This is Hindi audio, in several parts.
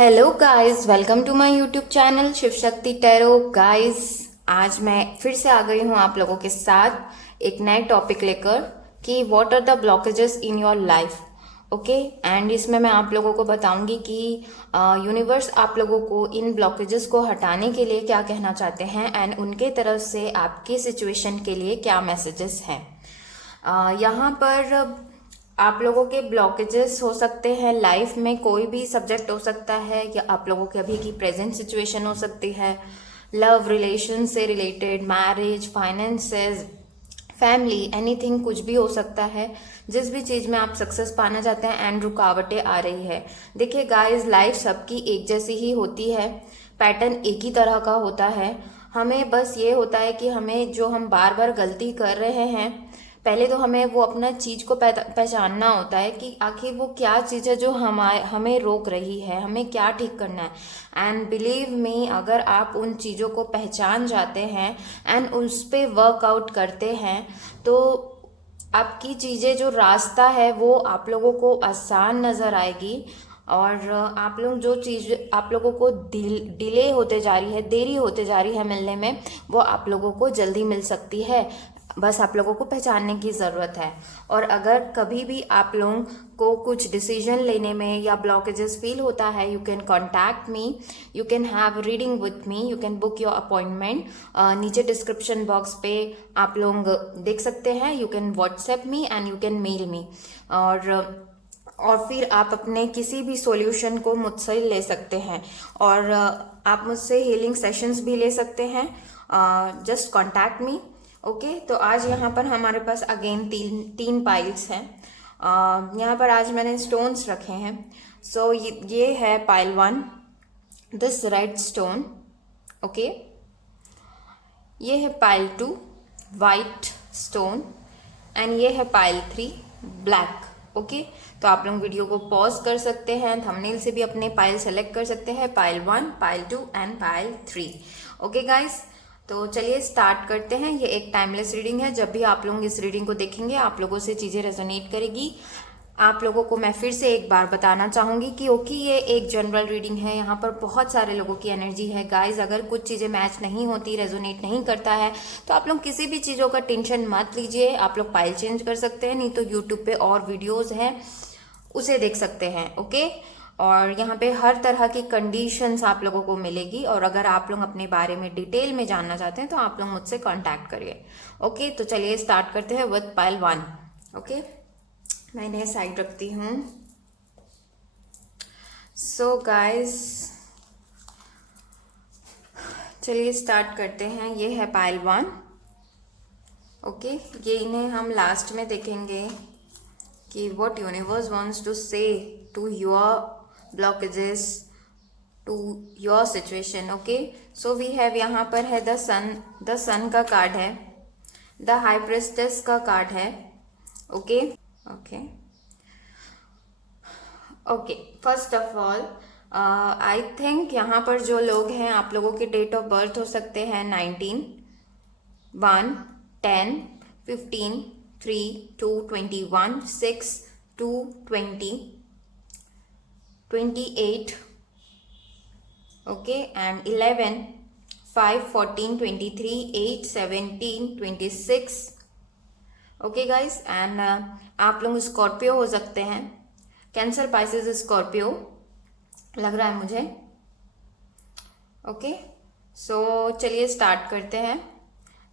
Hello guys, welcome to my YouTube channel Shiv Shakti tarot. Guys, आज मैं फिर से आ गई हूँ आप लोगों के साथ एक नए टॉपिक लेकर कि what are the blockages in your life. Okay, and इसमें मैं आप लोगों को बताऊंगी कि यूनिवर्स आप लोगों को इन ब्लॉकेजेस को हटाने के लिए क्या कहना चाहते हैं एंड उनके तरफ से आपकी सिचुएशन के लिए क्या मैसेजेस हैं। यहाँ पर आप लोगों के ब्लॉकेजेस हो सकते हैं लाइफ में, कोई भी सब्जेक्ट हो सकता है या आप लोगों के अभी की प्रेजेंट सिचुएशन हो सकती है, लव रिलेशन से related, marriage, finances, family, anything, कुछ भी हो सकता है। जिस भी चीज़ में आप सक्सेस पाना चाहते हैं एंड रुकावटें आ रही है। देखिए गाइस, लाइफ सबकी एक जैसी ही होती है, पैटर्न एक ही तरह का होता है। हमें बस ये होता है कि हमें जो हम बार बार गलती कर रहे हैं, पहले तो हमें वो अपना चीज को पहचानना होता है कि आखिर वो क्या चीज है जो हमें रोक रही है, हमें क्या ठीक करना है। एंड बिलीव मी, अगर आप उन चीज़ों को पहचान जाते हैं एंड उस पर वर्कआउट करते हैं तो आपकी चीज़ें, जो रास्ता है वो आप लोगों को आसान नज़र आएगी। और आप लोग जो चीज़ आप लोगों को डिले होते जा रही है, देरी होते जा रही है मिलने में, वो आप लोगों को जल्दी मिल सकती है। बस आप लोगों को पहचानने की ज़रूरत है। और अगर कभी भी आप लोगों को कुछ डिसीजन लेने में या ब्लॉकेजेस फील होता है, you can contact me, you can have reading with me, you can book your appointment. नीचे डिस्क्रिप्शन बॉक्स पे आप लोग देख सकते हैं। You can WhatsApp me and you can mail me. और फिर आप अपने किसी भी सॉल्यूशन को मुझसे ले सकते हैं और आप मुझसे हीलिंग सेशंस भी ले सकते हैं। Just contact me. ओके, तो आज यहाँ पर हमारे पास अगेन तीन पाइल्स हैं। यहाँ पर आज मैंने स्टोन्स रखे हैं। सो ये है pile 1, this red stone. Okay, ये है पाइल 2, वाइट स्टोन, एंड ये है पाइल 3, ब्लैक। ओके, तो आप लोग वीडियो को पॉज कर सकते हैं, थंबनेल से भी अपने पाइल सेलेक्ट कर सकते हैं, pile 1, pile 2 and pile 3। Okay guys, तो चलिए स्टार्ट करते हैं। ये एक टाइमलेस रीडिंग है। जब भी आप लोग इस रीडिंग को देखेंगे आप लोगों से चीज़ें रेजोनेट करेगी। आप लोगों को मैं फिर से एक बार बताना चाहूँगी कि ओके, ये एक जनरल रीडिंग है। यहाँ पर बहुत सारे लोगों की एनर्जी है गाइज। अगर कुछ चीज़ें मैच नहीं होती, रेजोनेट नहीं करता है, तो आप लोग किसी भी चीज़ों का टेंशन मत लीजिए। आप लोग फाइल चेंज कर सकते हैं, नहीं तो यूट्यूब पे और वीडियोज़ हैं, उसे देख सकते हैं। ओके, और यहाँ पे हर तरह की कंडीशंस आप लोगों को मिलेगी। और अगर आप लोग अपने बारे में डिटेल में जानना चाहते हैं तो आप लोग मुझसे कांटेक्ट करिए। ओके, तो चलिए स्टार्ट करते हैं विद पाइल 1। ओके, मैं इन्हें साइड रखती हूँ। सो गाइस, चलिए स्टार्ट करते हैं। ये है पाइल 1। ओके, ये इन्हें हम लास्ट में देखेंगे कि what universe wants to say to your blockages, to your situation। Okay, so we have, यहाँ पर है द सन का कार्ड है, द हाई प्रेस्टेस का कार्ड है। Okay okay okay, first of all I think यहाँ पर जो लोग हैं, आप लोगों के डेट ऑफ बर्थ हो सकते हैं 19, 1, 10, 15, 3, 2, 21, 6, 2, 20, 28, okay, and 11, 5, 14, 23, 8, 17, 26। Okay guys, and आप लोग स्कॉर्पियो हो सकते हैं, कैंसर, पाइसेस, स्कॉर्पियो लग रहा है मुझे। ओके, सो चलिए स्टार्ट करते हैं।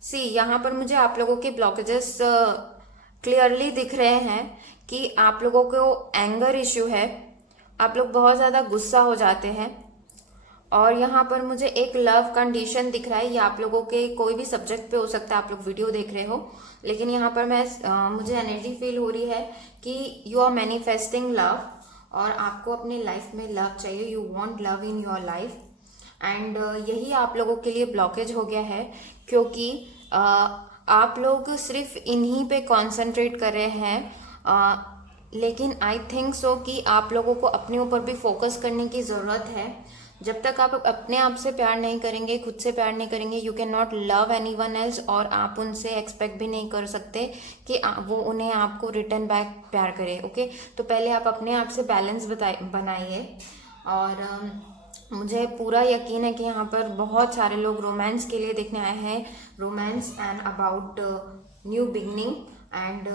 सी, यहाँ पर मुझे आप लोगों के ब्लॉकेजेस क्लियरली दिख रहे हैं कि आप लोगों को एंगर इश्यू है, आप लोग बहुत ज़्यादा गुस्सा हो जाते हैं। और यहाँ पर मुझे एक लव कंडीशन दिख रहा है। ये आप लोगों के कोई भी सब्जेक्ट पे हो सकता है, आप लोग वीडियो देख रहे हो, लेकिन यहाँ पर मुझे एनर्जी फील हो रही है कि यू आर मैनिफेस्टिंग लव और आपको अपने लाइफ में लव चाहिए। You want love in your life and यही आप लोगों के लिए ब्लॉकेज हो गया है, क्योंकि आप लोग सिर्फ इन्हीं पे कॉन्सेंट्रेट कर रहे हैं। लेकिन आई थिंक सो कि आप लोगों को अपने ऊपर भी फोकस करने की ज़रूरत है। जब तक आप अपने आप से प्यार नहीं करेंगे, खुद से प्यार नहीं करेंगे, you can not love any one else. और आप उनसे एक्सपेक्ट भी नहीं कर सकते कि वो उन्हें आपको रिटर्न बैक प्यार करे। ओके, तो पहले आप अपने आप से बैलेंस बनाइए। और मुझे पूरा यकीन है कि यहाँ पर बहुत सारे लोग रोमांस के लिए देखने आए हैं, romance and about new beginning. And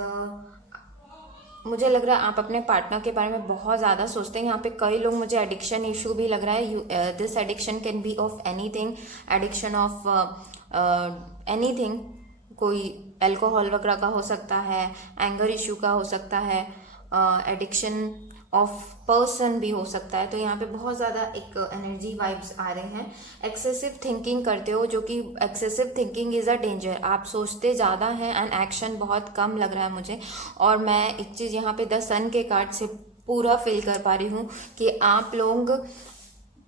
मुझे लग रहा है आप अपने पार्टनर के बारे में बहुत ज़्यादा सोचते हैं। यहाँ पे कई लोग, मुझे एडिक्शन इशू भी लग रहा है। This addiction can be of anything, addiction of anything, कोई अल्कोहल वगैरह का हो सकता है, एंगर इशू का हो सकता है, एडिक्शन ऑफ पर्सन भी हो सकता है। तो यहाँ पे बहुत ज़्यादा एक एनर्जी वाइब्स आ रहे हैं। एक्सेसिव थिंकिंग करते हो, जो कि excessive thinking is a danger. आप सोचते ज़्यादा हैं एंड एक्शन बहुत कम लग रहा है मुझे। और मैं एक चीज़ यहाँ पे द सन के कार्ड से पूरा फील कर पा रही हूँ कि आप लोग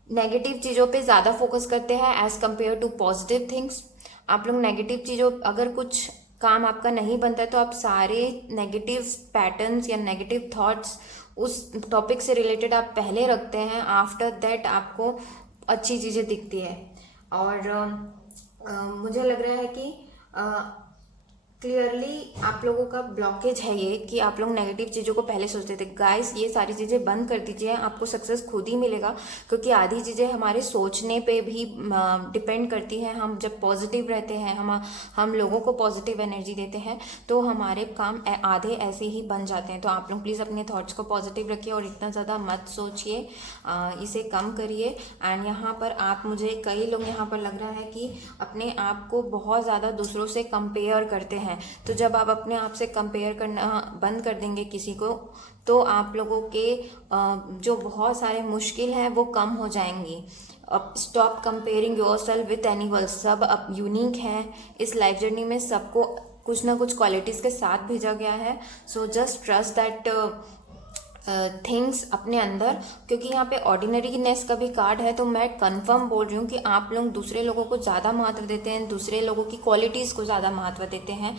नेगेटिव चीज़ों पे ज़्यादा फोकस करते हैं as compare to positive things. आप लोग नेगेटिव चीज़ों, अगर कुछ काम आपका नहीं बनता है तो आप सारे नेगेटिव पैटर्न्स या नेगेटिव थॉट्स उस टॉपिक से रिलेटेड आप पहले रखते हैं, आफ्टर दैट आपको अच्छी चीज़ें दिखती है। और मुझे लग रहा है कि क्लियरली आप लोगों का ब्लॉकेज है ये, कि आप लोग नेगेटिव चीज़ों को पहले सोचते थे। गाइस, ये सारी चीज़ें बंद कर दीजिए, आपको सक्सेस खुद ही मिलेगा। क्योंकि आधी चीज़ें हमारे सोचने पे भी डिपेंड करती हैं। हम जब पॉजिटिव रहते हैं, हम लोगों को पॉजिटिव एनर्जी देते हैं, तो हमारे काम आधे ऐसे ही बन जाते हैं। तो आप लोग प्लीज़ अपने थॉट्स को पॉजिटिव रखिए और इतना ज़्यादा मत सोचिए, इसे कम करिए। एंड यहाँ पर मुझे कई लोग यहाँ पर लग रहा है कि अपने आप को बहुत ज़्यादा दूसरों से कंपेयर करते हैं। तो जब आप अपने आप से कंपेयर करना बंद कर देंगे किसी को, तो आप लोगों के जो बहुत सारे मुश्किल हैं वो कम हो जाएंगी। अब stop comparing yourself with anyone. सब अब यूनिक हैं इस लाइफ जर्नी में, सबको कुछ ना कुछ क्वालिटीज़ के साथ भेजा गया है। So just trust that things अपने अंदर। क्योंकि यहाँ पे ऑर्डिनरीनेस का भी कार्ड है, तो मैं कंफर्म बोल रही हूँ कि आप लोग दूसरे लोगों को ज़्यादा महत्व देते हैं, दूसरे लोगों की क्वालिटीज़ को ज़्यादा महत्व देते हैं।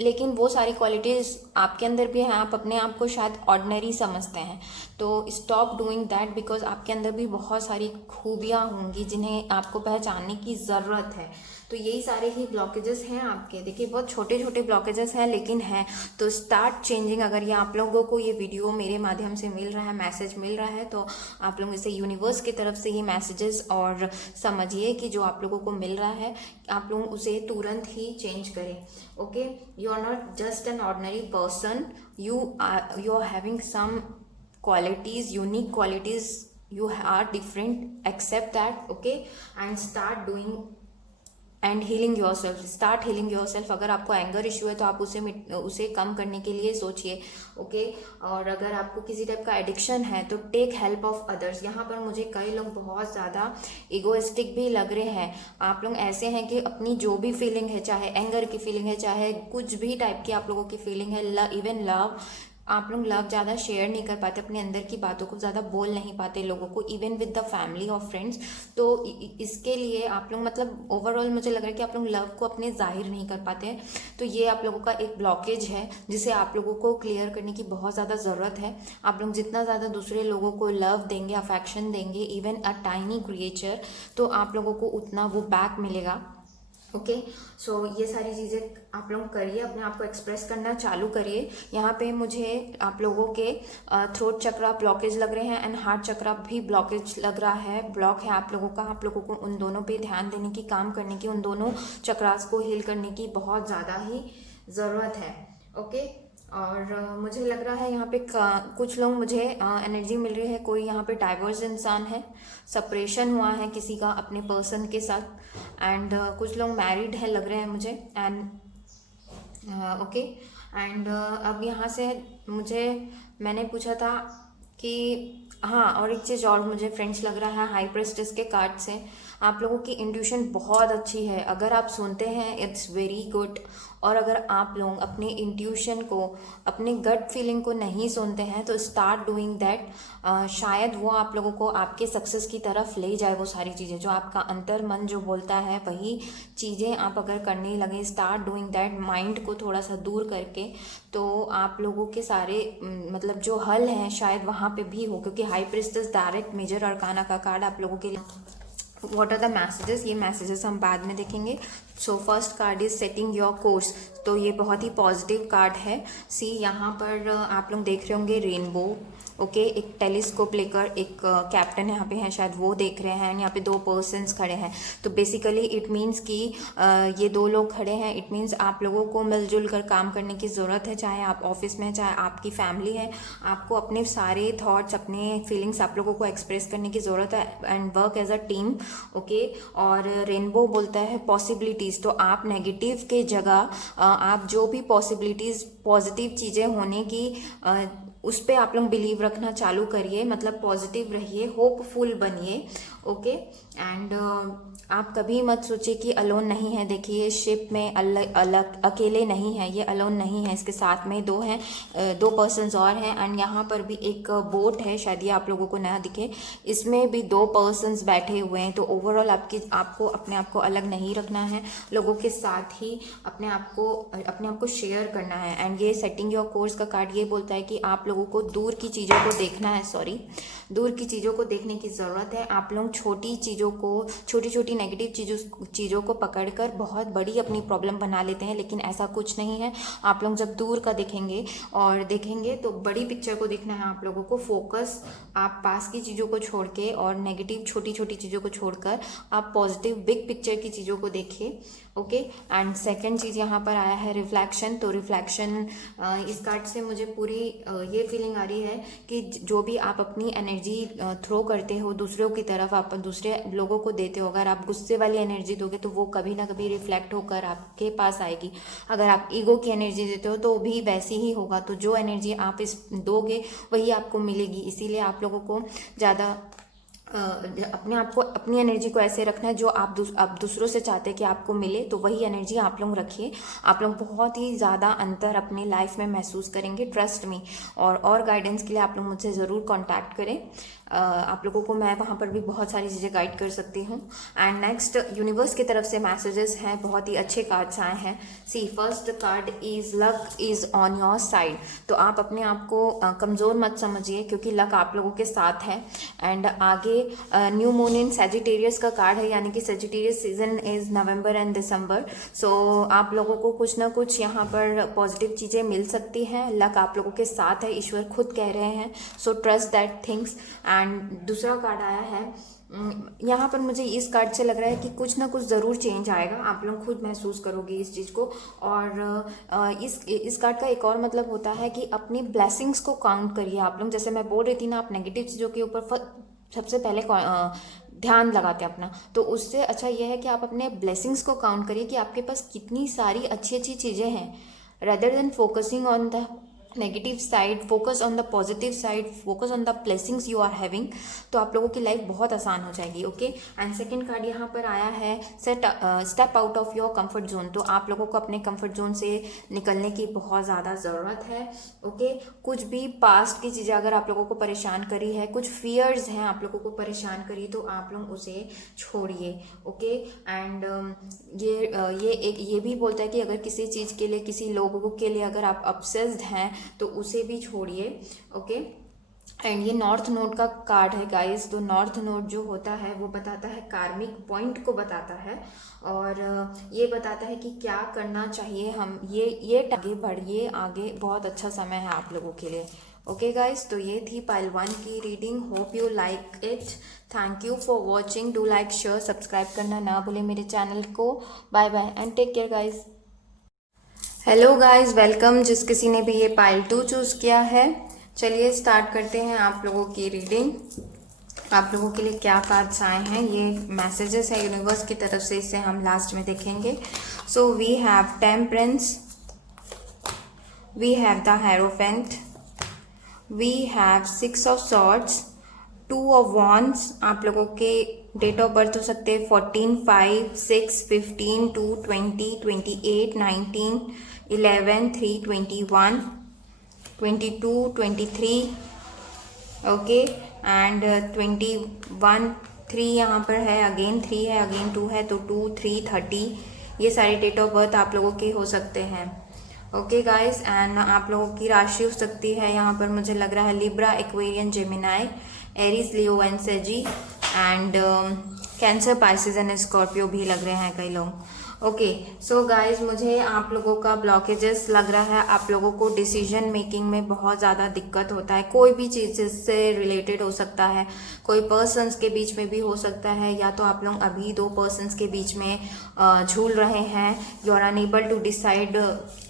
लेकिन वो सारी क्वालिटीज़ आपके अंदर भी हैं, आप अपने आप को शायद ऑर्डिनरी समझते हैं। तो स्टॉप डूइंग दैट, बिकॉज आपके अंदर भी बहुत सारी खूबियाँ होंगी जिन्हें आपको पहचानने की ज़रूरत है। तो यही सारे ही ब्लॉकेजेस हैं आपके। देखिए, बहुत छोटे छोटे ब्लॉकेजेस हैं, लेकिन हैं। तो स्टार्ट चेंजिंग। अगर ये आप लोगों को ये वीडियो मेरे माध्यम से मिल रहा है, मैसेज मिल रहा है, तो आप लोग इसे यूनिवर्स की तरफ से ये मैसेजेस और समझिए कि जो आप लोगों को मिल रहा है, आप लोग उसे तुरंत ही चेंज करें। Okay, you are not just an ordinary person, you are having some qualities, unique qualities, you are different, accept that, okay, and start doing and healing your self. Start healing your self. अगर आपको एंगर इशू है तो आप उसे कम करने के लिए सोचिए, ओके। और अगर आपको किसी टाइप का एडिक्शन है तो टेक हेल्प ऑफ अदर्स। यहाँ पर मुझे कई लोग बहुत ज़्यादा इगोइस्टिक भी लग रहे हैं। आप लोग ऐसे हैं कि अपनी जो भी फीलिंग है, चाहे एंगर की फीलिंग है, चाहे कुछ भी टाइप की आप लोगों की फीलिंग है, इवन लव, आप लोग लव ज़्यादा शेयर नहीं कर पाते, अपने अंदर की बातों को ज़्यादा बोल नहीं पाते लोगों को, इवन विद द फैमिली और फ्रेंड्स। तो इसके लिए आप लोग, मतलब ओवरऑल मुझे लग रहा है कि आप लोग लव को अपने जाहिर नहीं कर पाते हैं। तो ये आप लोगों का एक ब्लॉकेज है जिसे आप लोगों को क्लियर करने की बहुत ज़्यादा ज़रूरत है। आप लोग जितना ज़्यादा दूसरे लोगों को लव देंगे, अफेक्शन देंगे, इवन अ टाइनी क्रिएचर, तो आप लोगों को उतना वो बैक मिलेगा। ओके, सो ये सारी चीज़ें आप लोग करिए, अपने आप को एक्सप्रेस करना चालू करिए। यहाँ पे मुझे आप लोगों के थ्रोट चक्रा ब्लॉकेज लग रहे हैं एंड हार्ट चक्रा भी ब्लॉकेज लग रहा है, ब्लॉक है आप लोगों का। आप लोगों को उन दोनों पे ध्यान देने की, काम करने की, उन दोनों चक्रास को हील करने की बहुत ज़्यादा ही ज़रूरत है। ओके, और मुझे लग रहा है यहाँ पे कुछ लोग, मुझे एनर्जी मिल रही है, कोई यहाँ पे डाइवर्स इंसान है, सेपरेशन हुआ है किसी का अपने पर्सन के साथ। एंड कुछ लोग मैरिड है लग रहे हैं मुझे। एंड ओके, एंड अब यहाँ से मैंने पूछा था कि हाँ, और एक चीज़ और मुझे फ्रेंड्स लग रहा है हाई प्रेस्टिस के कार्ड से, आप लोगों की इंट्यूशन बहुत अच्छी है। अगर आप सुनते हैं, इट्स वेरी गुड। और अगर आप लोग अपने इंट्यूशन को, अपने गट फीलिंग को नहीं सुनते हैं, तो स्टार्ट डूइंग दैट। शायद वो आप लोगों को आपके सक्सेस की तरफ ले जाए। वो सारी चीज़ें जो आपका अंतर मन जो बोलता है, वही चीज़ें आप अगर करने लगे, स्टार्ट डूइंग दैट, माइंड को थोड़ा सा दूर करके, तो आप लोगों के सारे मतलब जो हल हैं शायद वहाँ पे भी हो। क्योंकि high priestess direct major arcana का कार्ड आप लोगों के लिए। व्हाट आर द मैसेजेस, ये मैसेजेस हम बाद में देखेंगे। So first card is setting your course. तो ये बहुत ही पॉजिटिव कार्ड है। सी, यहाँ पर आप लोग देख रहे होंगे रेनबो। ओके, एक टेलीस्कोप लेकर एक कैप्टन यहाँ पे हैं, शायद वो देख रहे हैं, यहाँ पे 2 पर्सन्स खड़े हैं। तो बेसिकली इट मीन्स कि ये 2 लोग खड़े हैं, इट मीन्स आप लोगों को मिलजुल कर काम करने की ज़रूरत है, चाहे आप ऑफिस में, चाहे आपकी फैमिली है। आपको अपने सारे थॉट्स, अपने फीलिंग्स आप लोगों को एक्सप्रेस करने की ज़रूरत है and work as a team. Okay, और रेनबो बोलता है पॉसिबिलिटीज़, तो आप नेगेटिव के जगह आप जो भी पॉसिबिलिटीज़, पॉजिटिव चीज़ें होने की उस पर आप लोग बिलीव रखना चालू करिए, मतलब पॉजिटिव रहिए, होपफुल बनिए। ओके, एंड आप कभी मत सोचिए कि अलोन नहीं है। देखिए शिप में अलग अकेले नहीं है, ये अलोन नहीं है, इसके साथ में 2 हैं, 2 पर्सन्स और हैं। एंड यहाँ पर भी एक बोट है, शायद ये आप लोगों को नया दिखे, इसमें भी 2 पर्सन्स बैठे हुए हैं। तो ओवरऑल आपको अपने आप को अलग नहीं रखना है, लोगों के साथ ही अपने आप को शेयर करना है। एंड ये सेटिंग योर कोर्स का कार्ड ये बोलता है कि आप लोगों को दूर की चीज़ों को देखना है, दूर की चीज़ों को देखने की ज़रूरत है। आप लोग छोटी चीज़ों को, छोटी छोटी नेगेटिव चीज़ों को पकड़कर बहुत बड़ी अपनी प्रॉब्लम बना लेते हैं, लेकिन ऐसा कुछ नहीं है। आप लोग जब दूर का देखेंगे तो बड़ी पिक्चर को देखना है आप लोगों को। फोकस आप पास की चीज़ों को छोड़ के और नेगेटिव छोटी छोटी चीज़ों को छोड़कर आप पॉजिटिव बिग पिक्चर की चीज़ों को देखिए। ओके, एंड सेकंड चीज़ यहाँ पर आया है रिफ्लेक्शन। तो रिफ्लेक्शन इस कार्ड से मुझे पूरी ये फीलिंग आ रही है कि जो भी आप अपनी एनर्जी थ्रो करते हो दूसरों की तरफ, आप दूसरे लोगों को देते हो, अगर आप गुस्से वाली एनर्जी दोगे तो वो कभी ना कभी रिफ्लेक्ट होकर आपके पास आएगी। अगर आप ईगो की एनर्जी देते हो तो भी वैसी ही होगा। तो जो एनर्जी आप इस दोगे वही आपको मिलेगी। इसीलिए आप लोगों को ज़्यादा अपने आप को, अपनी एनर्जी को ऐसे रखना है जो आप दूसरों से चाहते हैं कि आपको मिले, तो वही एनर्जी आप लोग रखिए। आप लोग बहुत ही ज़्यादा अंतर अपनी लाइफ में महसूस करेंगे, ट्रस्ट मी। और गाइडेंस के लिए आप लोग मुझसे ज़रूर कांटेक्ट करें। आप लोगों को मैं वहाँ पर भी बहुत सारी चीज़ें गाइड कर सकती हूँ। एंड नेक्स्ट यूनिवर्स की तरफ से मैसेजेस हैं, बहुत ही अच्छे कार्ड्स आए हैं। See first card is luck is on your side. तो आप अपने आप को कमज़ोर मत समझिए, क्योंकि लक आप लोगों के साथ है। एंड आगे न्यू मून इन सेजिटेरियस का कार्ड है, यानी कि Sagittarius season is November and December. So आप लोगों को कुछ ना कुछ यहाँ पर पॉजिटिव चीज़ें मिल सकती हैं। लक आप लोगों के साथ है, ईश्वर खुद कह रहे हैं। So trust that things. And दूसरा कार्ड आया है, यहाँ पर मुझे इस कार्ड से लग रहा है कि कुछ ना कुछ ज़रूर चेंज आएगा, आप लोग खुद महसूस करोगे इस चीज़ को। और इस कार्ड का एक और मतलब होता है कि अपनी ब्लेसिंग्स को काउंट करिए आप लोग। जैसे मैं बोल रही थी ना, आप नेगेटिव चीज़ों के ऊपर सबसे पहले ध्यान लगाते हैं अपना, तो उससे अच्छा यह है कि आप अपने ब्लेसिंग्स को काउंट करिए कि आपके पास कितनी सारी अच्छी अच्छी चीज़ें हैं। Rather than focusing on the negative side, focus on the positive side, focus on the blessings you are having, तो आप लोगों की लाइफ बहुत आसान हो जाएगी। ओके, एंड सेकंड कार्ड यहाँ पर आया है step out of your comfort zone. तो आप लोगों को अपने कंफर्ट जोन से निकलने की बहुत ज़्यादा ज़रूरत है। ओके, कुछ भी पास्ट की चीज़ें अगर आप लोगों को परेशान करी है, कुछ फियर्स हैं आप लोगों को परेशान करी, तो आप लोग उसे छोड़िए। ओके, एंड ये भी बोलता है कि अगर किसी चीज़ के लिए, किसी लोगों के लिए अगर आप ऑब्सेस्ड हैं तो उसे भी छोड़िए। ओके, एंड ये नॉर्थ नोड का कार्ड है गाइस। तो नॉर्थ नोड जो होता है वो बताता है, कार्मिक पॉइंट को बताता है, और ये बताता है कि क्या करना चाहिए हम, ये आगे बढ़िए, आगे बहुत अच्छा समय है आप लोगों के लिए। ओके गाइस, तो ये थी पाइल 1 की reading. Hope you like it. Thank you for watching. Do like, share, subscribe करना ना भूलें मेरे चैनल को। Bye bye and take care guys. Hello guys, welcome जिस किसी ने भी ये पाइल 2 चूज़ किया है। चलिए स्टार्ट करते हैं आप लोगों की रीडिंग। आप लोगों के लिए क्या कार्ड्स आए हैं, ये मैसेजेस है यूनिवर्स की तरफ से, इसे हम लास्ट में देखेंगे। So we have temperance, we have the hierophant, we have 6 of swords, 2 of wands. आप लोगों के डेट ऑफ बर्थ हो सकते हैं 14, 5, 6, 15, 2, 20, 28, 19, 11, 3, 21, 22, 23, ओके, एंड 21, 3 यहाँ पर है, अगेन 3 है, अगेन 2 है, तो 2, 3, 30, ये सारे डेट ऑफ बर्थ आप लोगों के हो सकते हैं। ओके गाइस, एंड आप लोगों की राशि हो सकती है यहाँ पर मुझे लग रहा है Libra, Aquarian, Gemini, Aries, Leo and Sagi, and Cancer, Pisces and Scorpio भी लग रहे हैं कई लोग। ओके, सो गाइज, मुझे आप लोगों का ब्लॉकेजेस लग रहा है, आप लोगों को डिसीजन मेकिंग में बहुत ज़्यादा दिक्कत होता है। कोई भी चीज़ से रिलेटेड हो सकता है, कोई पर्सन्स के बीच में भी हो सकता है, या तो आप लोग अभी दो पर्सन्स के बीच में झूल रहे हैं, you are unable to decide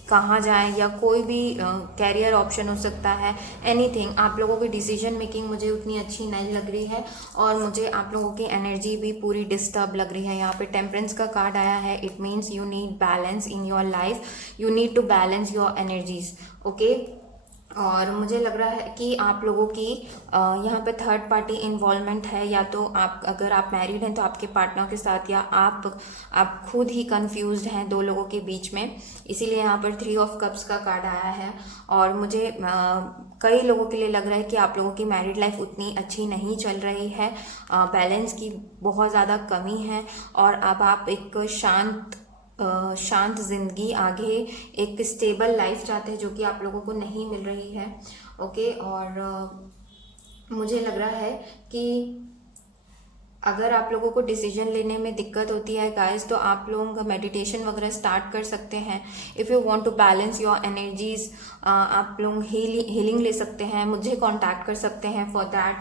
कहाँ जाएं, या कोई भी कैरियर ऑप्शन हो सकता है, एनीथिंग। आप लोगों की डिसीजन मेकिंग मुझे उतनी अच्छी नहीं लग रही है, और मुझे आप लोगों की एनर्जी भी पूरी डिस्टर्ब लग रही है। यहाँ पे टेम्परेंस का कार्ड आया है, it means you need balance in your life, you need to balance your energies, okay. और मुझे लग रहा है कि आप लोगों की यहाँ पे थर्ड पार्टी इन्वॉल्वमेंट है, या तो आप, अगर आप मैरिड हैं तो आपके पार्टनर के साथ, या आप खुद ही कंफ्यूज्ड हैं दो लोगों के बीच में, इसीलिए यहाँ पर 3 ऑफ कप्स का कार्ड आया है। और मुझे कई लोगों के लिए लग रहा है कि आप लोगों की मैरिड लाइफ उतनी अच्छी नहीं चल रही है, बैलेंस की बहुत ज़्यादा कमी है, और अब आप एक शांत जिंदगी, आगे एक स्टेबल लाइफ चाहते हैं, जो कि आप लोगों को नहीं मिल रही है, ओके। और मुझे लग रहा है कि अगर आप लोगों को डिसीजन लेने में दिक्कत होती है गाइस, तो आप लोग मेडिटेशन वगैरह स्टार्ट कर सकते हैं। If you want to balance your energies, आप लोग हीलिंग ले सकते हैं, मुझे कांटेक्ट कर सकते हैं फॉर दैट,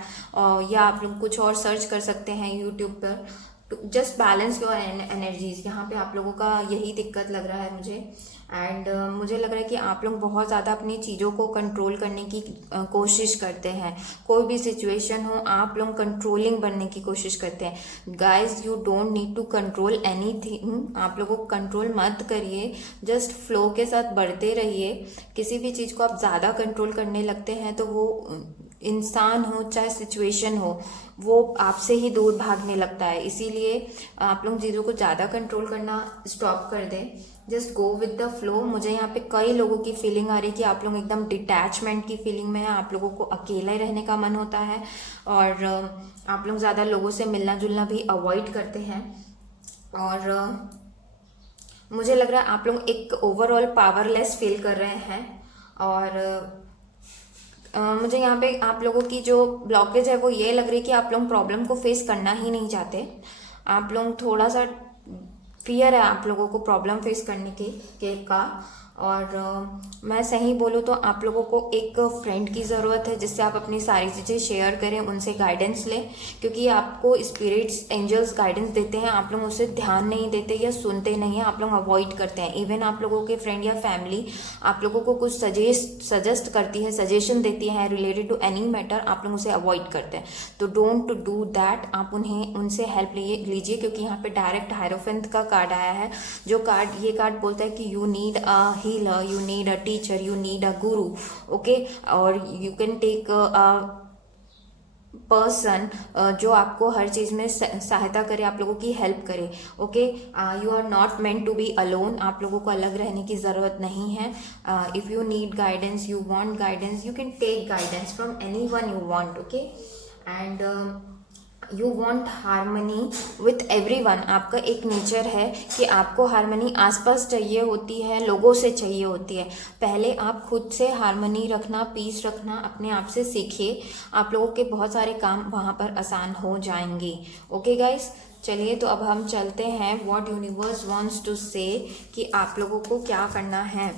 या आप लोग कुछ और सर्च कर सकते हैं यूट्यूब पर, जस्ट बैलेंस योर एनर्जीज। यहाँ पे आप लोगों का यही दिक्कत लग रहा है मुझे। एंड मुझे लग रहा है कि आप लोग बहुत ज़्यादा अपनी चीज़ों को कंट्रोल करने की कोशिश करते हैं। कोई भी सिचुएशन हो, आप लोग कंट्रोलिंग बनने की कोशिश करते हैं। Guys, you don't need to control anything, आप लोगों को कंट्रोल मत करिए, जस्ट फ्लो के साथ बढ़ते रहिए। किसी भी चीज़ को आप ज़्यादा कंट्रोल करने लगते हैं तो वो इंसान हो चाहे सिचुएशन हो, वो आपसे ही दूर भागने लगता है। इसीलिए आप लोग चीज़ों को ज़्यादा कंट्रोल करना स्टॉप कर दें, just go with the flow. मुझे यहाँ पे कई लोगों की फीलिंग आ रही है कि आप लोग एकदम डिटैचमेंट की फीलिंग में हैं, आप लोगों को अकेला ही रहने का मन होता है, और आप लोग ज़्यादा लोगों से मिलना जुलना भी अवॉइड करते हैं। और मुझे लग रहा है आप लोग एक ओवरऑल पावरलेस फील कर रहे हैं। और मुझे यहाँ पे आप लोगों की जो ब्लॉकेज है वो ये लग रही है कि आप लोग प्रॉब्लम को फेस करना ही नहीं चाहते। आप लोग थोड़ा सा फियर है आप लोगों को प्रॉब्लम फेस करने के का। और मैं सही बोलूँ तो आप लोगों को एक फ्रेंड की ज़रूरत है, जिससे आप अपनी सारी चीज़ें शेयर करें, उनसे गाइडेंस लें, क्योंकि आपको स्पिरिट्स, एंजल्स गाइडेंस देते हैं, आप लोग उसे ध्यान नहीं देते या सुनते नहीं हैं, आप लोग अवॉइड करते हैं। इवन आप लोगों के फ्रेंड या फैमिली आप लोगों को कुछ सजेस्ट करती है, सजेशन देती है रिलेटेड टू एनी मैटर, आप लोग उसे अवॉइड करते हैं। तो डोंट डू दैट, आप उनसे हेल्प लीजिए, क्योंकि यहाँ पे डायरेक्ट हायरोफेंट का कार्ड आया है। ये कार्ड बोलता है कि you need a healer, you need a teacher, you need a guru, okay, or you can take a person जो आपको हर चीज़ में सहायता करे, आप लोगों की हेल्प करे, okay. You are not meant to be alone, आप लोगों को अलग रहने की ज़रूरत नहीं है। If you need guidance, you want guidance, you can take guidance from anyone you want, okay. And you want harmony with everyone, आपका एक नेचर है कि आपको हारमनी आसपास चाहिए होती है, लोगों से चाहिए होती है। पहले आप खुद से हारमनी रखना, पीस रखना अपने आप से सीखिए, आप लोगों के बहुत सारे काम वहाँ पर आसान हो जाएंगे, ओके गाइस। चलिए, तो अब हम चलते हैं व्हाट यूनिवर्स वांट्स टू से, कि आप लोगों को क्या करना है,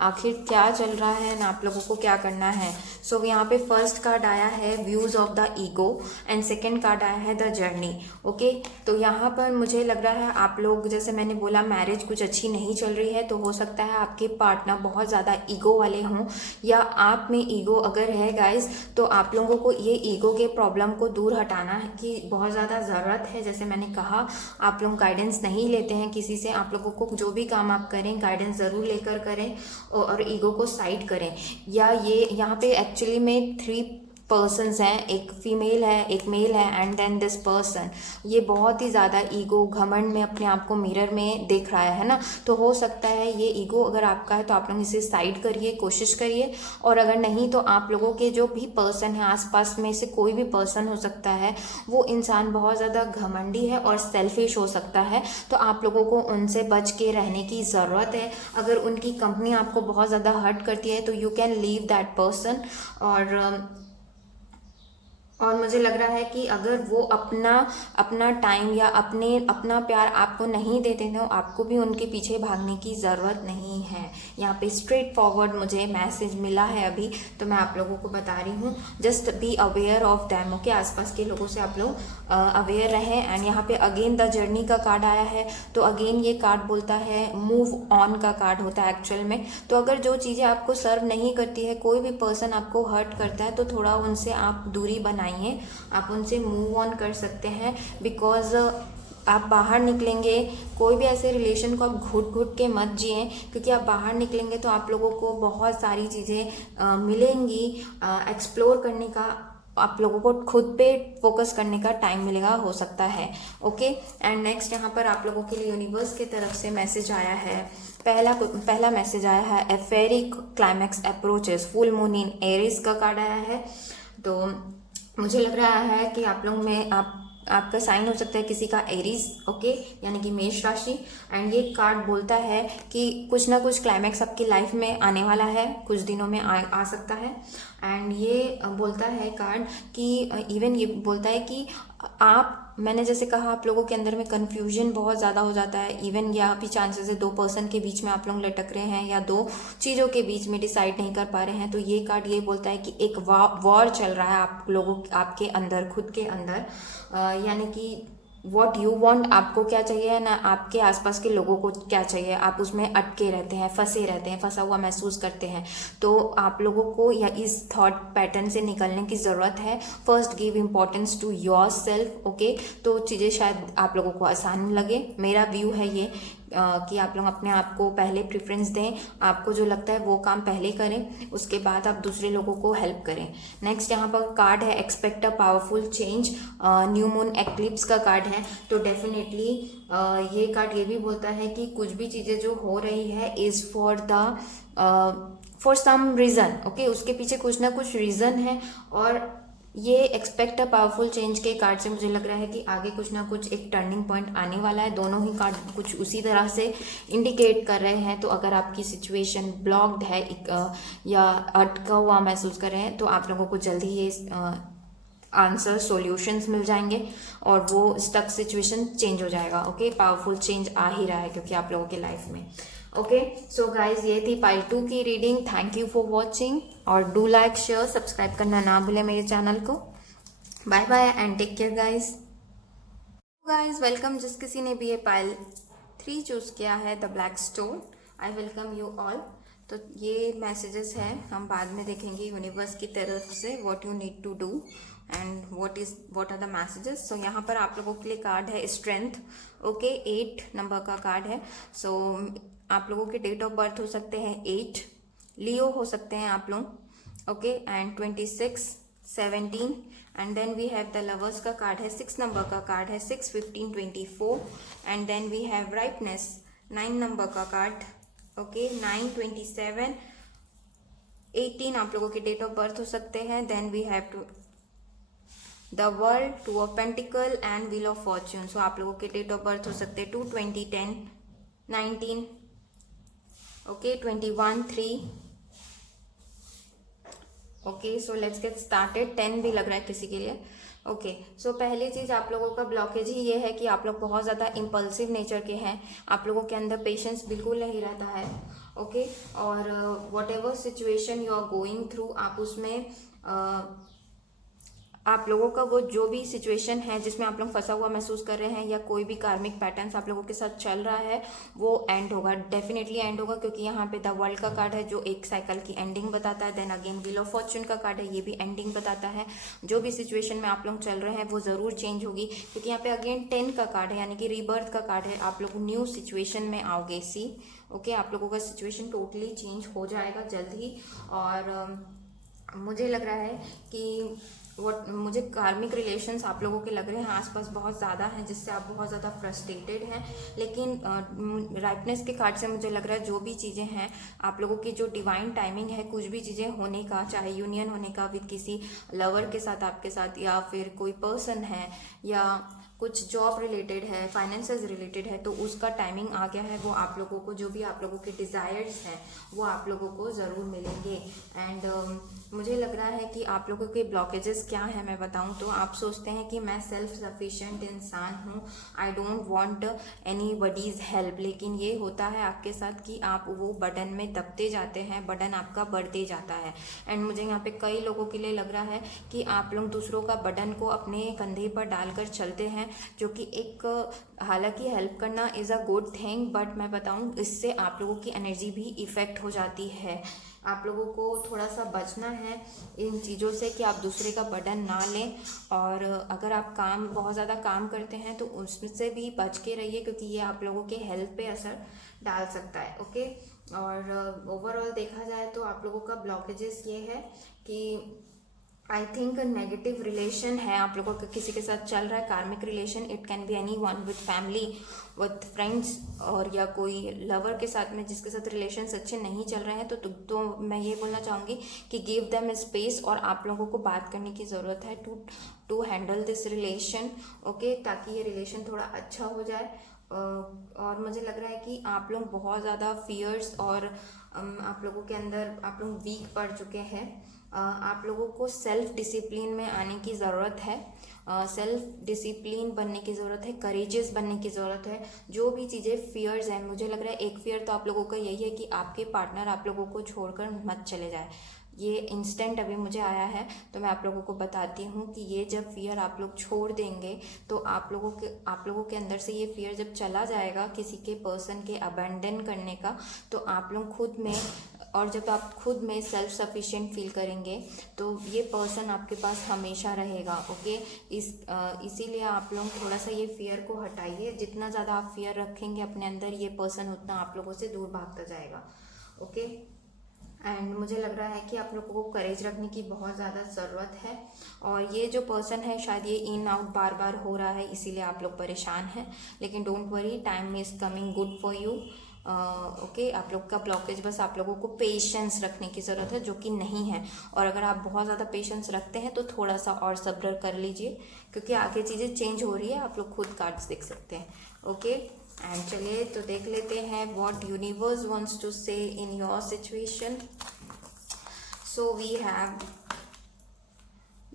आखिर क्या चल रहा है ना, आप लोगों को क्या करना है। सो यहाँ पे फर्स्ट कार्ड आया है views of the ego, and second card आया है द जर्नी, ओके। तो यहाँ पर मुझे लग रहा है आप लोग, जैसे मैंने बोला, मैरिज कुछ अच्छी नहीं चल रही है, तो हो सकता है आपके पार्टनर बहुत ज़्यादा ईगो वाले हों, या आप में ईगो अगर है गाइज, तो आप लोगों को ये ईगो के प्रॉब्लम को दूर हटाना है की बहुत ज़्यादा ज़रूरत है। जैसे मैंने कहा, आप लोग गाइडेंस नहीं लेते हैं किसी से, आप लोगों को जो भी काम आप करें गाइडेंस ज़रूर लेकर करें, और ईगो को साइड करें। या ये यहाँ पे एक्चुअली में 3 पर्सन्स हैं, एक फीमेल है, एक मेल है, एंड देन दिस पर्सन, ये बहुत ही ज़्यादा ईगो, घमंड में अपने आप को मिरर में देख रहा है ना। तो हो सकता है ये ईगो अगर आपका है तो आप लोग इसे साइड करिए, कोशिश करिए। और अगर नहीं तो आप लोगों के जो भी पर्सन है, आसपास में से कोई भी पर्सन हो सकता है, वो इंसान बहुत ज़्यादा घमंडी है और सेल्फिश हो सकता है, तो आप लोगों को उनसे बच के रहने की ज़रूरत है। अगर उनकी कंपनी आपको बहुत ज़्यादा हर्ट करती है तो you can leave that person. और मुझे लग रहा है कि अगर वो अपना अपना टाइम या अपना प्यार आपको नहीं देते तो आपको भी उनके पीछे भागने की ज़रूरत नहीं है। यहाँ पे स्ट्रेट फॉरवर्ड मुझे मैसेज मिला है अभी, तो मैं आप लोगों को बता रही हूँ। Just be aware of them, okay. आसपास के लोगों से आप लोग अवेयर रहें। एंड यहाँ पे अगेन द जर्नी का कार्ड आया है, तो अगेन ये कार्ड बोलता है मूव ऑन का कार्ड होता है एक्चुअल में। तो अगर जो चीज़ें आपको सर्व नहीं करती है, कोई भी पर्सन आपको हर्ट करता है, तो थोड़ा उनसे आप दूरी बनाइए, आप उनसे मूव ऑन कर सकते हैं। बिकॉज आप बाहर निकलेंगे, कोई भी ऐसे रिलेशन को आप घुट घुट के मत जिए, क्योंकि आप बाहर निकलेंगे तो आप लोगों को बहुत सारी चीज़ें मिलेंगी, एक्सप्लोर करने का, आप लोगों को खुद पे फोकस करने का टाइम मिलेगा, हो सकता है, ओके। एंड नेक्स्ट यहाँ पर आप लोगों के लिए यूनिवर्स की तरफ से मैसेज आया है। पहला मैसेज आया है a fiery climax approaches, full moon in Aries का कार्ड आया है। तो मुझे लग रहा है कि आप लोग में आपका साइन हो सकता है किसी का एरीज, ओके, यानी कि मेष राशि। एंड ये कार्ड बोलता है कि कुछ ना कुछ क्लाइमैक्स आपकी लाइफ में आने वाला है, कुछ दिनों में आ सकता है। एंड ये बोलता है कार्ड कि इवन ये बोलता है कि मैंने जैसे कहा, आप लोगों के अंदर में कन्फ्यूजन बहुत ज़्यादा हो जाता है। इवन यहाँ भी चांसेस है 2 पर्सन के बीच में आप लोग लटक रहे हैं, या 2 चीज़ों के बीच में डिसाइड नहीं कर पा रहे हैं। तो ये कार्ड ये बोलता है कि एक वॉर चल रहा है आप लोगों आपके अंदर, खुद के अंदर, यानी कि वॉट यू वॉन्ट, आपको क्या चाहिए ना आपके आसपास के लोगों को क्या चाहिए, आप उसमें अटके रहते हैं, फंसे रहते हैं, फंसा हुआ महसूस करते हैं। तो आप लोगों को या इस थॉट पैटर्न से निकलने की ज़रूरत है। First give importance to yourself, okay. तो चीज़ें शायद आप लोगों को आसान लगे, मेरा व्यू है ये कि आप लोग अपने आप को पहले प्रेफरेंस दें, आपको जो लगता है वो काम पहले करें, उसके बाद आप दूसरे लोगों को हेल्प करें। नेक्स्ट यहाँ पर कार्ड है expect a powerful change, new moon eclipse का कार्ड है। तो डेफिनेटली ये कार्ड ये भी बोलता है कि कुछ भी चीज़ें जो हो रही है is for some reason, okay, उसके पीछे कुछ ना कुछ रीज़न है। और ये एक्सपेक्ट अ पावरफुल चेंज के कार्ड से मुझे लग रहा है कि आगे कुछ ना कुछ एक टर्निंग पॉइंट आने वाला है। दोनों ही कार्ड कुछ उसी तरह से इंडिकेट कर रहे हैं। तो अगर आपकी सिचुएशन ब्लॉक्ड है या अटका हुआ महसूस कर रहे हैं, तो आप लोगों को जल्दी ये आंसर सॉल्यूशंस मिल जाएंगे और वो स्टक सिचुएशन चेंज हो जाएगा, ओके। पावरफुल चेंज आ ही रहा है क्योंकि आप लोगों के लाइफ में, ओके। सो गाइज, ये थी पाइल 2 की reading. Thank you for watching, और डू लाइक, शेयर, सब्सक्राइब करना ना भूलें मेरे चैनल को। Bye bye and take care guys. Guys welcome, जिस किसी ने भी ये पाइल 3 चूज किया है, the black stone, I welcome you all. तो ये मैसेजेस हैं, हम बाद में देखेंगे यूनिवर्स की तरफ से what you need to do and what are the messages. So यहाँ पर आप लोगों के लिए कार्ड है स्ट्रेंथ, ओके, 8 नंबर का कार्ड है। सो आप लोगों के डेट ऑफ बर्थ हो सकते हैं 8, लियो हो सकते हैं आप लोग, okay, and 26, 17, and then we have the lovers का कार्ड है, 6 नंबर का कार्ड है, 6, 15, 24, and then we have rightness, 9 number का कार्ड, ओके, 9, 27, 18 आप लोगों के डेट ऑफ बर्थ हो सकते हैं। Then we have two the world, 2 of pentacle and wheel of fortune. So आप लोगों के डेट ऑफ बर्थ हो सकते हैं 2, 20, 10, 19, okay, 21, 3, okay. So let's get started. 10 भी लग रहा है किसी के लिए, ओके। सो पहली चीज़ आप लोगों का ब्लॉकेज ही ये है कि आप लोग बहुत ज़्यादा इम्पल्सिव नेचर के हैं, आप लोगों के अंदर पेशेंस बिल्कुल नहीं रहता है, ओके। और whatever situation you are going through, आप उसमें आप लोगों का वो जो भी सिचुएशन है जिसमें आप लोग फंसा हुआ महसूस कर रहे हैं, या कोई भी कार्मिक पैटर्न्स आप लोगों के साथ चल रहा है, वो एंड होगा, डेफिनेटली एंड होगा, क्योंकि यहाँ पे द वर्ल्ड का कार्ड है जो एक साइकिल की एंडिंग बताता है। Then again wheel of fortune का कार्ड है, ये भी एंडिंग बताता है। जो भी सिचुएशन में आप लोग चल रहे हैं वो ज़रूर चेंज होगी, क्योंकि यहाँ पे अगेन 10 का कार्ड है, यानी कि रीबर्थ का कार्ड है। आप लोग न्यू सिचुएशन में आओगे, सी, ओके। आप लोगों का सिचुएशन टोटली चेंज हो जाएगा जल्द ही। और मुझे लग रहा है कि मुझे कार्मिक रिलेशंस आप लोगों के लग रहे हैं आसपास बहुत ज़्यादा हैं, जिससे आप बहुत ज़्यादा फ्रस्ट्रेटेड हैं। लेकिन राइटनेस के कार्ड से मुझे लग रहा है जो भी चीज़ें हैं, आप लोगों की जो डिवाइन टाइमिंग है, कुछ भी चीज़ें होने का, चाहे यूनियन होने का विद किसी लवर के साथ, आपके साथ, या फिर कोई पर्सन है, या कुछ जॉब रिलेटेड है, फाइनेंसेस रिलेटेड है, तो उसका टाइमिंग आ गया है। वो आप लोगों को जो भी आप लोगों के डिज़ायर्स हैं वो आप लोगों को ज़रूर मिलेंगे। एंड मुझे लग रहा है कि आप लोगों के ब्लॉकेजेस क्या है मैं बताऊं तो आप सोचते हैं कि मैं सेल्फ सफिशिएंट इंसान हूं, I don't want any buddies help, लेकिन ये होता है आपके साथ कि आप वो बर्डन में दबते जाते हैं, बर्डन आपका बढ़ते जाता है। एंड मुझे यहाँ पे कई लोगों के लिए लग रहा है कि आप लोग दूसरों का बर्डन को अपने कंधे पर डालकर चलते हैं, जो कि एक हालांकि हेल्प करना is a good thing, but मैं बताऊँ इससे आप लोगों की एनर्जी भी इफ़ेक्ट हो जाती है। आप लोगों को थोड़ा सा बचना है इन चीज़ों से कि आप दूसरे का बर्डन ना लें। और अगर आप बहुत ज़्यादा काम करते हैं तो उससे भी बच के रहिए, क्योंकि ये आप लोगों के हेल्थ पे असर डाल सकता है। ओके, और ओवरऑल देखा जाए तो आप लोगों का ब्लॉकेजेस ये है कि आई थिंक नेगेटिव रिलेशन है आप लोगों का किसी के साथ चल रहा है, कार्मिक relation. It can be any one, with family, with friends, और या कोई लवर के साथ में जिसके साथ रिलेशंस अच्छे नहीं चल रहे हैं। तो मैं ये बोलना चाहूँगी कि गिव देम स्पेस, और आप लोगों को बात करने की ज़रूरत है to handle this relation. Okay, ताकि ये रिलेशन थोड़ा अच्छा हो जाए। और मुझे लग रहा है कि आप लोग बहुत ज़्यादा फियर्स और आप लोगों के अंदर आप लोग वीक पड़ चुके हैं। आप लोगों को सेल्फ डिसिप्लिन में आने की ज़रूरत है, सेल्फ डिसिप्लिन बनने की ज़रूरत है, करेजियस बनने की ज़रूरत है। जो भी चीज़ें फियर्स हैं, मुझे लग रहा है एक फियर तो आप लोगों का यही है कि आपके पार्टनर आप लोगों को छोड़कर मत चले जाए। ये इंस्टेंट अभी मुझे आया है, तो मैं आप लोगों को बताती हूँ कि ये जब फियर आप लोग छोड़ देंगे तो आप लोगों के अंदर से ये फियर जब चला जाएगा किसी के पर्सन के अबैंडन करने का, तो आप लोग खुद में, और जब आप खुद में सेल्फ सफिशिएंट फील करेंगे तो ये पर्सन आपके पास हमेशा रहेगा। ओके, इसीलिए आप लोग थोड़ा सा ये फियर को हटाइए। जितना ज़्यादा आप फियर रखेंगे अपने अंदर, ये पर्सन उतना आप लोगों से दूर भागता जाएगा। ओके, एंड मुझे लग रहा है कि आप लोगों को करेज रखने की बहुत ज़्यादा ज़रूरत है। और ये जो पर्सन है शायद ये इन आउट बार बार हो रहा है, इसीलिए आप लोग परेशान हैं, लेकिन don't worry, time is coming good for you. Okay, आप लोग का ब्लॉकेज बस आप लोगों को पेशेंस रखने की ज़रूरत है, जो कि नहीं है। और अगर आप बहुत ज़्यादा पेशेंस रखते हैं तो थोड़ा सा और सब्र कर लीजिए, क्योंकि आगे चीज़ें चेंज हो रही है, आप लोग खुद कार्ड्स देख सकते हैं। ओके, एंड चलिए तो देख लेते हैं what universe wants to say in your situation. So we have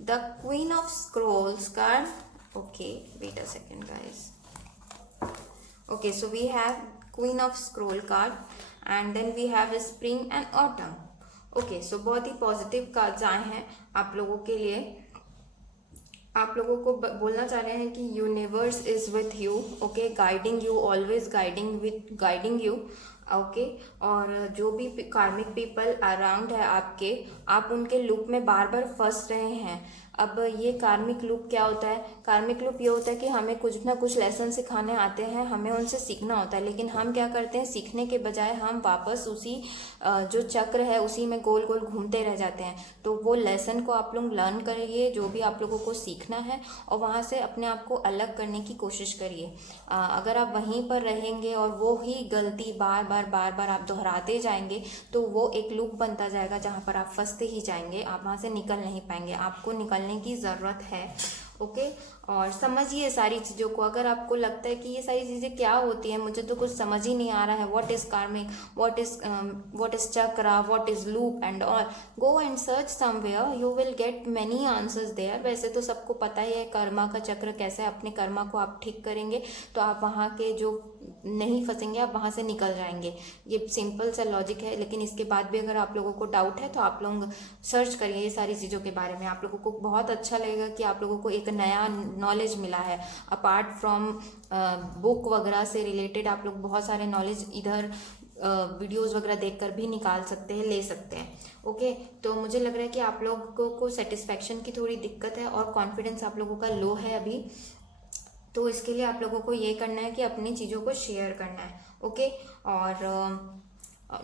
the queen of scrolls card. Okay, wait a second guys. Okay, so we have Queen of Scroll card, and then we have Spring and Autumn. Okay, so बहुत ही पॉजिटिव कार्ड्स आए हैं आप लोगों के लिए। आप लोगों को बोलना चाह रहे हैं कि universe is with you. Okay, guiding you, always guiding you. Okay, और जो भी कार्मिक पीपल अराउंड है आपके, आप उनके लूप में बार बार फंस रहे हैं। अब ये कार्मिक लूप क्या होता है? कार्मिक लूप ये होता है कि हमें कुछ ना कुछ लेसन सिखाने आते हैं, हमें उनसे सीखना होता है, लेकिन हम क्या करते हैं, सीखने के बजाय हम वापस उसी जो चक्र है उसी में गोल गोल घूमते रह जाते हैं। तो वो लेसन को आप लोग लर्न करिए, जो भी आप लोगों को सीखना है, और वहाँ से अपने आप को अलग करने की कोशिश करिए। अगर आप वहीं पर रहेंगे और वो ही गलती बार बार आप दोहराते जाएंगे तो वो एक लूप बनता जाएगा जहाँ पर आप फंसते ही जाएंगे, आप वहाँ से निकल नहीं पाएंगे। आपको निकलने की ज़रूरत है। ओके, और समझिए सारी चीज़ों को। अगर आपको लगता है कि ये सारी चीज़ें क्या होती हैं, मुझे तो कुछ समझ ही नहीं आ रहा है, what is karmic, what is chakra, what is loop and all, go and search somewhere, you will get many answers there. वैसे तो सबको पता ही है कर्मा का चक्र कैसे है, अपने कर्मा को आप ठीक करेंगे तो आप वहाँ के जो नहीं फंसेंगे, आप वहाँ से निकल जाएंगे। ये सिंपल सा लॉजिक है, लेकिन इसके बाद भी अगर आप लोगों को डाउट है तो आप लोग सर्च करिए ये सारी चीज़ों के बारे में। आप लोगों को बहुत अच्छा लगेगा कि आप लोगों को एक नया नॉलेज मिला है। अपार्ट फ्रॉम बुक वगैरह से रिलेटेड आप लोग बहुत सारे नॉलेज इधर वीडियोस वगैरह देखकर भी निकाल सकते हैं, ले सकते हैं। ओके, तो मुझे लग रहा है कि आप लोगों को सेटिस्फैक्शन की थोड़ी दिक्कत है और कॉन्फिडेंस आप लोगों का लो है अभी। तो इसके लिए आप लोगों को ये करना है कि अपनी चीज़ों को शेयर करना है। ओके, और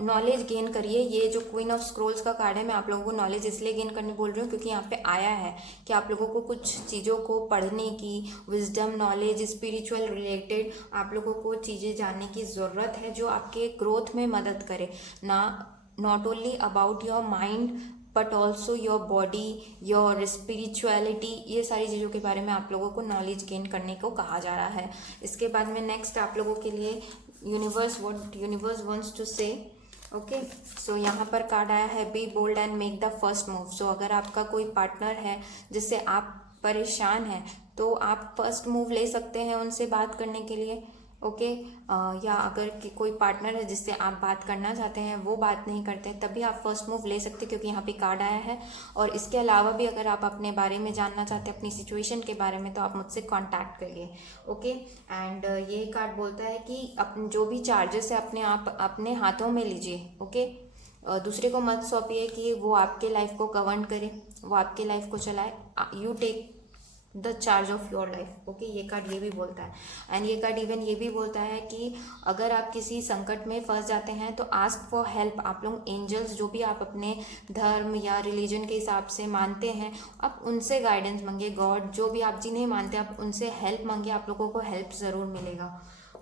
नॉलेज गेन करिए। ये जो क्वीन ऑफ स्क्रोल्स का कार्ड है, मैं आप लोगों को नॉलेज इसलिए गेन करने बोल रही हूँ क्योंकि यहाँ पे आया है कि आप लोगों को कुछ चीज़ों को पढ़ने की, विजडम, नॉलेज, स्पिरिचुअल रिलेटेड आप लोगों को चीज़ें जानने की ज़रूरत है जो आपके ग्रोथ में मदद करे। Not only about your mind but also your body, your spirituality, ये सारी चीज़ों के बारे में आप लोगों को नॉलेज गेन करने को कहा जा रहा है। इसके बाद में नेक्स्ट आप लोगों के लिए universe, what universe wants to say. Okay, so यहाँ पर कार्ड आया है be bold and make the first move. So अगर आपका कोई पार्टनर है जिससे आप परेशान हैं तो आप फर्स्ट मूव ले सकते हैं उनसे बात करने के लिए। ओके, या अगर कोई पार्टनर है जिससे आप बात करना चाहते हैं वो बात नहीं करते हैं तभी आप फर्स्ट मूव ले सकते हैं, क्योंकि यहाँ पे कार्ड आया है। और इसके अलावा भी अगर आप अपने बारे में जानना चाहते हैं, अपनी सिचुएशन के बारे में, तो आप मुझसे कांटेक्ट करिए। ओके, एंड ये कार्ड बोलता है कि जो भी चार्जेस है आप अपने हाथों में लीजिए। ओके, दूसरे को मत सौंपिए कि वो आपके लाइफ को गवर्न करे, वो आपके लाइफ को चलाए। You take the charge of your life. Okay, ये कार्ड ये भी बोलता है। एंड ये कार्ड इवन ये भी बोलता है कि अगर आप किसी संकट में फंस जाते हैं तो आस्क फॉर हेल्प। आप लोग एंजल्स, जो भी आप अपने धर्म या रिलीजन के हिसाब से मानते हैं, आप उनसे गाइडेंस मांगिए। गॉड, जो भी आप जिन्हें मानते हैं आप उनसे हेल्प मांगिए, आप लोगों को हेल्प ज़रूर मिलेगा।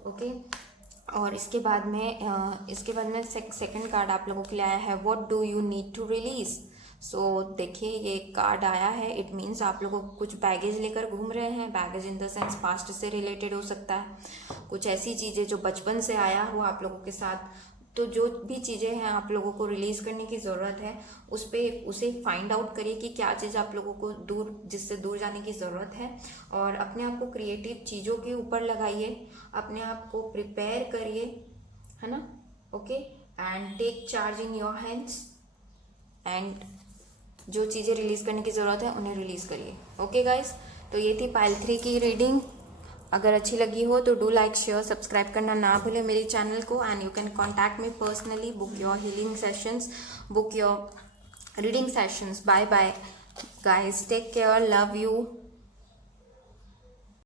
ओके, और इसके बाद में सेकंड कार्ड आप लोगों के लिए आया है what do you need to release. So देखिए, ये कार्ड आया है, इट मीन्स आप लोगों को कुछ बैगेज लेकर घूम रहे हैं। Baggage in the sense past से रिलेटेड हो सकता है, कुछ ऐसी चीज़ें जो बचपन से आया हो आप लोगों के साथ। तो जो भी चीज़ें हैं आप लोगों को रिलीज़ करने की ज़रूरत है, उसे फाइंड आउट करिए कि क्या चीज़ आप लोगों को जिससे दूर जाने की ज़रूरत है। और अपने आप को क्रिएटिव चीज़ों के ऊपर लगाइए, अपने आप को प्रिपेयर करिए, है ना। Okay, and take charge in your hands, and जो चीज़ें रिलीज़ करने की ज़रूरत है उन्हें रिलीज़ करिए। ओके गाइस, तो ये थी पाइल 3 की रीडिंग। अगर अच्छी लगी हो तो डू लाइक, शेयर, सब्सक्राइब करना ना भूलें मेरे चैनल को। And you can contact me personally, book your healing sessions, book your reading sessions. Bye bye guys, take care, love you.